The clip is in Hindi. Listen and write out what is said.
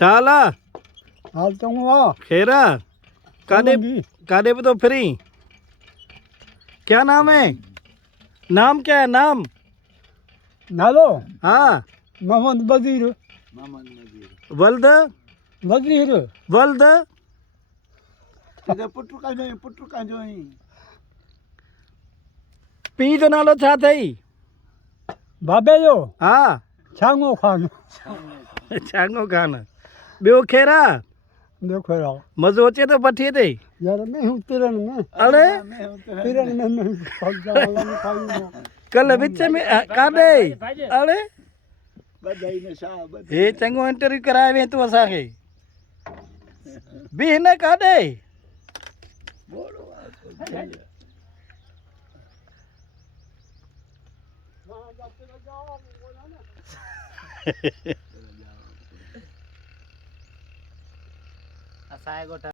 चाला हाल तो हुआ खेरा कादे कादे पे तो फ्री। क्या नाम है? नाम क्या है नाम? नालो हाँ मोहम्मद वजीर वल्द वजीर वल्द पुट का जो पी जो नालो छा थई? बाबे जो हाँ छांगो खान छांगो खान। ॿियो खेरा देखो रहा मज़ो अचे तो पठीअ ते? यार मैं हूँ तिरन में अरे मैं कल विच में काॾे? अरे बधाई में शाह हे चङो इंटरव्यू कराए वे तूं असांखे बि हिन काॾे? असांजे ॻोठ